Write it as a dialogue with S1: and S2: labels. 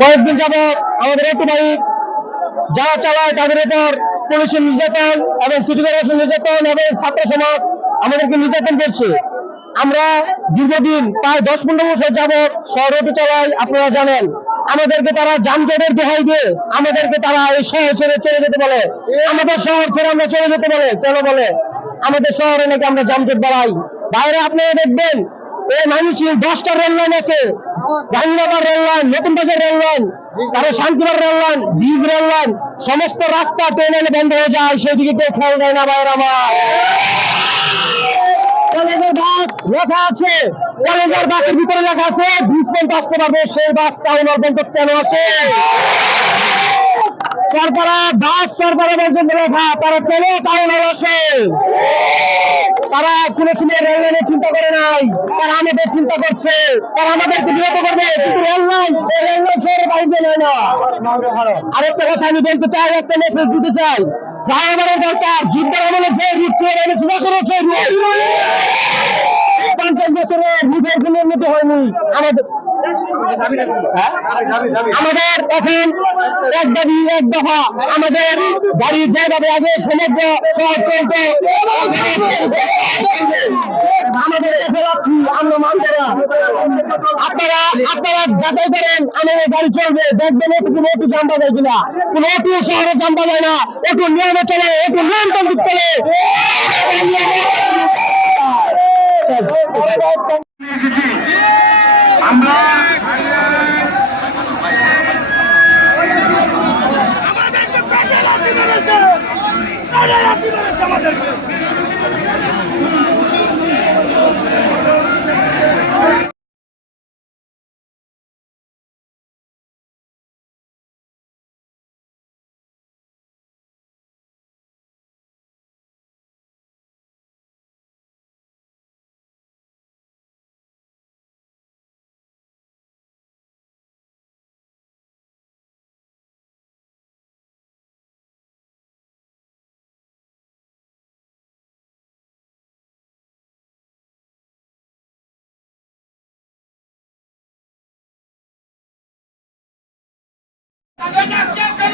S1: কয়েকদিন যাব আমাদের একটু বাইক যারা চালায় তাদের উপর পুলিশের নির্যাতন এবং সিটি কর্পোরেশন নির্যাতন এবং ছাত্র সমাজ আমাদেরকে নির্যাতন করছে। আমরা দীর্ঘদিন, প্রায় দশ পনেরো বছর যাবৎ শহর অটো চালাই, আপনারা জানেন। আমাদেরকে তারা যানজটের দোহাই দিয়ে আমাদেরকে তারা এই শহর ছেড়ে চলে যেতে বলে। আমাদের শহর ছেড়ে আমরা চলে যেতে বলে, কেন বলে? আমাদের শহরে নাকি আমরা যানজট বাড়াই। বাইরে আপনারা দেখবেন, এই মানুষের দশটা রেল লাইন আছে। গাঙ্গাবার রেল লাইন নতুন বাজার রেল লাইন, তারপরে Shantibar rail line bridge rail line, সমস্ত রাস্তা ট্রেন এলে বন্ধ হয়ে যায় সেদিকে কেউ খেয়াল দেয় না বাইরে আমার। লেখা আছে। কলেজের বাসের ভিতরে লেখা আছে ব্রিজ আসতে পারবে সেই বাস টাউন পর্যন্ত কেন আছে সরকারা, বাস সরকারের পর্যন্ত লেখা, তারা কেন টাউন আসে? তারা কোনো সময় রেল লাইনের চিন্তা করে নাই। তারা আমাদের চিন্তা করছে। তারা আমাদেরকে বিরত করবে, কিন্তু রেল লাইন এই রেল লাইন শহরে বাইরে নেয় না। আরেকটা কথা আমি বলতে চাই, একটা মেসেজ দিতে চাই। রায়বারের দরকার, যুদ্ধের আমলে যে রূপ ছিল এনেছে বছর হচ্ছে পঞ্চাশ বছরে রূপের কোনো উন্নতি হয়নি আমাদের? আমাদের এখন এক দাবি, এক দফা। আমাদের গাড়ি যেভাবে আগে চলতে, আমাদের আমরা আপনারা আপনারা যাচাই করেন, আমাদের গাড়ি চলবে। দেখবেন একটু কোনো একটু জাম্বা যায় কিনা। কোনো একটু শহরে জাম্বা যায় না। একটু নিয়মে চলে একটু নিয়ন্ত্রণ চলে
S2: আমরা
S3: দাবি